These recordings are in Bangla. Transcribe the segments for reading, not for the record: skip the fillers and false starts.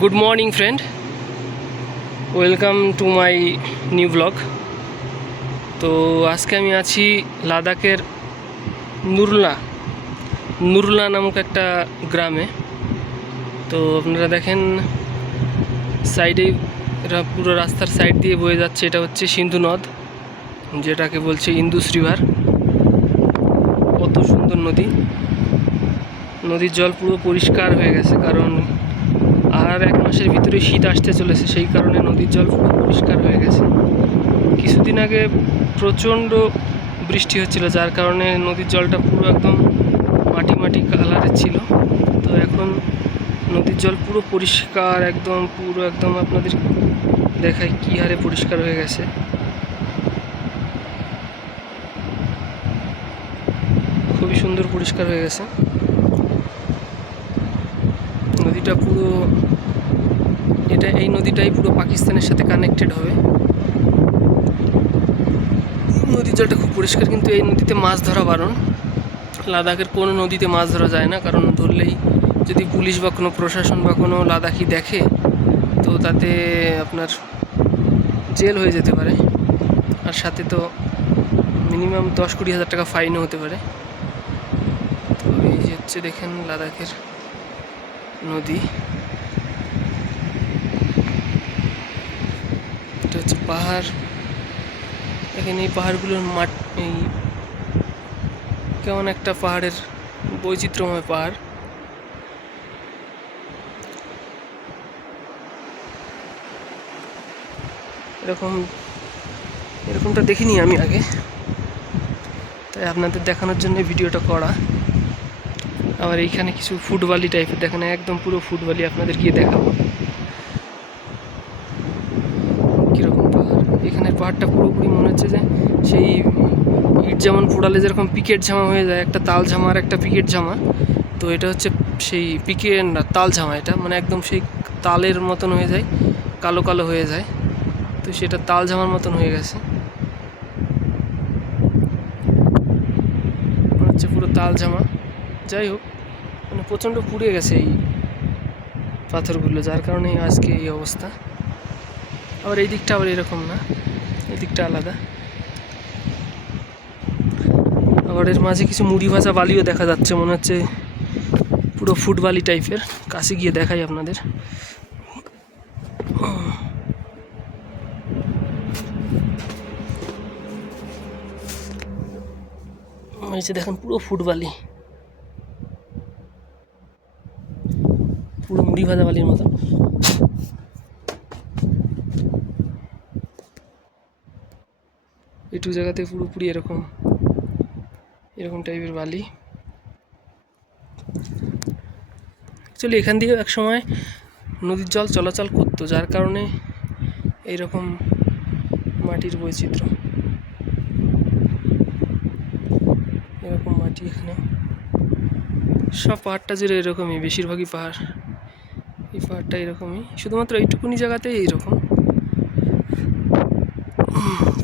Good morning friend, welcome to my new blog. তো আজকে আমি আছি লাদাখের নুরলা নুরলা নামক একটা গ্রামে। তো আপনারা দেখেন সাইডে পুরো রাস্তার সাইড দিয়ে বয়ে যাচ্ছে, এটা হচ্ছে সিন্ধু নদ, যেটাকে বলছে ইন্দুস রিভার। কত সুন্দর নদী, নদীর জল পুরো পরিষ্কার হয়ে গেছে, কারণ আর এক মাসের ভিতরে শীত আসতে চলেছে, সেই কারণে নদীর জল পুরো পরিষ্কার হয়ে গেছে। কিছুদিন আগে প্রচণ্ড বৃষ্টি হচ্ছিল, যার কারণে নদীর জলটা পুরো একদম মাটি মাটি কালারের ছিল। তো এখন নদীর জল পুরো পরিষ্কার, পুরো একদম আপনাদের দেখায় কী হারে পরিষ্কার হয়ে গেছে। খুবই সুন্দর পরিষ্কার হয়ে গেছে নদীটা পুরো। এই নদীটাই পুরো পাকিস্তানের সাথে কানেক্টেড হবে। নদীর জলটা খুব পরিষ্কার, কিন্তু এই নদীতে মাছ ধরা বারণ। লাদাখের কোনো নদীতে মাছ ধরা যায় না, কারণ ধরলেই যদি পুলিশ বা কোনো প্রশাসন বা কোনো লাদাখি দেখে, তো তাতে আপনার জেল হয়ে যেতে পারে, আর সাথে তো মিনিমাম 10-20 হাজার টাকা ফাইনও হতে পারে। তো এই যে হচ্ছে দেখেন লাদাখের নদী, এটা হচ্ছে পাহাড়। এখানে এই পাহাড়গুলোর এই কেমন একটা পাহাড়ের বৈচিত্র্যময় পাহাড়। এরকমটা দেখিনি আমি আগে, তাই আপনাদের দেখানোর জন্য ভিডিওটা করা। আবার এইখানে কিছু ফুটবালি টাইপের দেখেন, একদম পুরো ফুটবালি, আপনাদের গিয়ে দেখাবো কীরকম পাহাড়। এখানের পাহাড়টা পুরোপুরি মনে হচ্ছে যে সেই ইট যেমন পোড়ালে যেরকম পিকেট ঝামা হয়ে যায়, একটা তাল ঝামা আর একটা পিকেট ঝামা, তো এটা হচ্ছে সেই পিকেট না, তাল ঝামা। এটা মানে একদম সেই তালের মতন হয়ে যায়, কালো কালো হয়ে যায়, তো সেটা তাল ঝামার মতন হয়ে গেছে, মনে হচ্ছে পুরো তাল ঝামা। যাই হোক, মানে প্রচণ্ড পুড়ে গেছে এই পাথরগুলো, যার কারণে আজকে এই অবস্থা। আবার এই দিকটা আবার এরকম না, এই দিকটা আলাদা। আবার এর মাঝে কিছু মুড়ি ভাজা বালিও দেখা যাচ্ছে, মনে হচ্ছে পুরো ফুটবালি টাইপের। কাছে গিয়ে দেখাই আপনাদের। এই যে দেখেন পুরো ফুটবালি, পুরো মুড়ি ভাজা বালির মতো। এইটুকু জায়গাতে পুরোপুরি এরকম টাইপের বালি। অ্যাকচুয়ালি এখান দিয়েও এক সময় নদীর জল চলাচল করতো, যার কারণে এইরকম মাটির বৈচিত্র্য। এরকম মাটি এখানে সব পাহাড়টা জুড়ে এরকমই, বেশিরভাগই পাহাড় এই পাহাড়টা এরকমই, শুধুমাত্র এইটুকুনি জায়গাতেই এইরকম।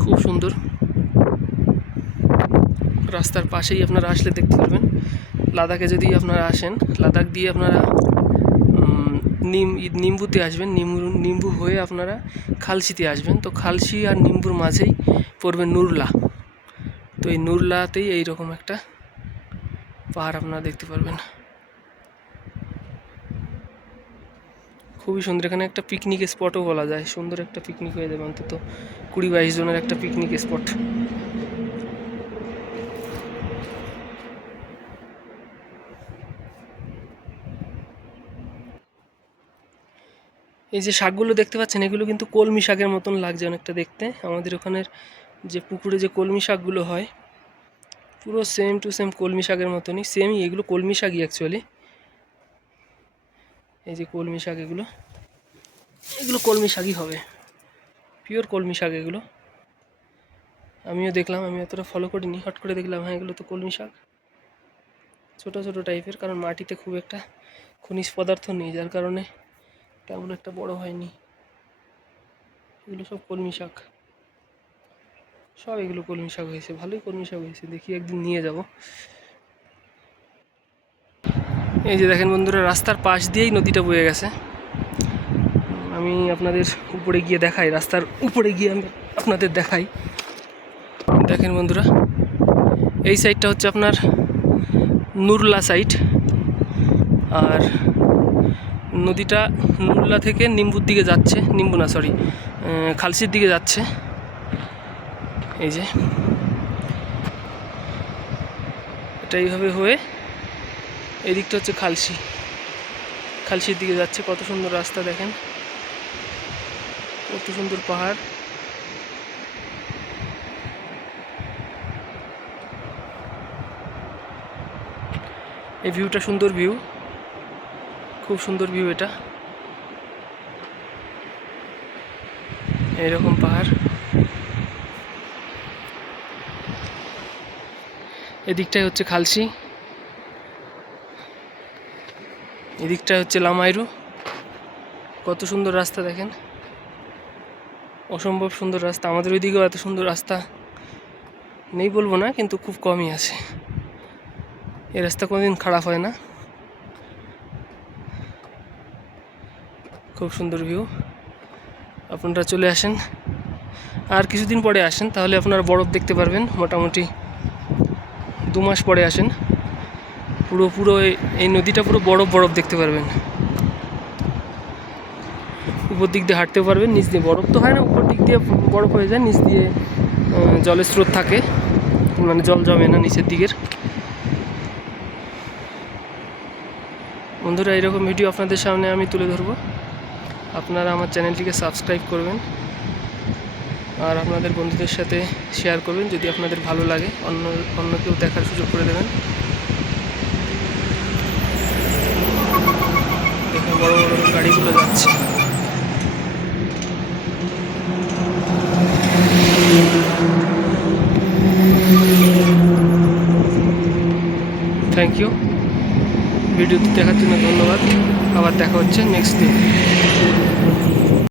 খুব সুন্দর। রাস্তার পাশেই আপনারা আসলে দেখতে পারবেন। লাদাখে যদি আপনারা আসেন, লাদাখ দিয়ে আপনারা নিম্বুতে আসবেন, নিম্বু হয়ে আপনারা খালসিতে আসবেন। তো খালসি আর নিম্বুর মাঝেই পড়বে নুরলা। তো এই নুরলাতেই এইরকম একটা পাহাড় আপনারা দেখতে পারবেন। খুবই সুন্দর। এখানে একটা পিকনিক স্পটও বলা যায়, সুন্দর একটা পিকনিক হয়ে যাবে, অন্তত 20-22 জনের একটা পিকনিক স্পট। এই যে শাকগুলো দেখতে পাচ্ছেন, এগুলো কিন্তু কলমি শাকের মতন লাগছে অনেকটা দেখতে। আমাদের ওখানের যে পুকুরে যে কলমি শাকগুলো হয়, পুরো সেম টু সেম কলমি শাকের মতনই, সেমই এগুলো কলমি শাকই অ্যাকচুয়ালি। এই যে কলমি শাক, এগুলো কলমি শাকই হবে, পিওর কলমি শাক এগুলো। আমিও দেখলাম, আমি এতটা ফলো করিনি, হট করে দেখলাম হ্যাঁ এগুলো তো কলমি শাক। ছোটো ছোটো টাইপের, কারণ মাটিতে খুব একটা খনিজ পদার্থ নেই, যার কারণে তেমন একটা বড় হয়নি। এগুলো সব কলমি শাক, সব এগুলো কলমি শাক হয়েছে, ভালোই কলমি শাক হয়েছে। দেখি একদিন নিয়ে যাব। এই যে দেখেন বন্ধুরা, রাস্তার পাশ দিয়েই নদীটা বয়ে গেছে। আমি আপনাদের উপরে গিয়ে দেখাই, রাস্তার উপরে গিয়ে আমি আপনাদের দেখাই। দেখেন বন্ধুরা, এই সাইডটা হচ্ছে আপনার নুরলা সাইড, আর নদীটা নুরলা থেকে নিম্বুর দিকে যাচ্ছে, নিম্বু না সরি খালসির দিকে যাচ্ছে। এই যে এটা এইভাবে হয়ে এই দিকটা হচ্ছে খালসির দিকে যাচ্ছে। কত সুন্দর রাস্তা দেখেন, কত সুন্দর পাহাড়। এই ভিউটা সুন্দর ভিউ, খুব সুন্দর ভিউ। এটা এইরকম পাহাড়, এদিকটাই হচ্ছে খালসি, এদিকটাই হচ্ছে লামাইরু। কত সুন্দর রাস্তা দেখেন, অসম্ভব সুন্দর রাস্তা। আমাদের ওইদিকেও এত সুন্দর রাস্তা নেই বলবো না, কিন্তু খুব কমই আছে। এই রাস্তা কোনোদিন খারাপ হয় না, খুব সুন্দর ভিউ। আপনারা চলে আসেন, আর কিছুদিন পরে আসেন, তাহলে আপনারা বরফ দেখতে পারবেন। মোটামুটি 2 মাস পরে আসেন, পুরো এই নদীটা পুরো বরফ দেখতে পারবেন। উপর দিক দিয়ে হাঁটতে পারবেন, নিচ দিয়ে বরফ তো হয় না, উপর দিক দিয়ে বরফ হয়ে যায়, নিচ দিয়ে জলের স্রোত থাকে, মানে জল জমে না নিচের দিকের। বন্ধুরা, এরকম ভিডিও আপনাদের সামনে আমি তুলে ধরবো। আপনারা আমার চ্যানেলটিকে সাবস্ক্রাইব করবেন, আর আপনাদের বন্ধুদের সাথে শেয়ার করবেন যদি আপনাদের ভালো লাগে, অন্য কেউ দেখার সুযোগ করে দেবেন। দেখুন বড় বড় গাড়িগুলো যাচ্ছে। থ্যাংক ইউ, ভিডিওটি দেখার জন্য ধন্যবাদ। আবার দেখা হচ্ছে নেক্সট দিন।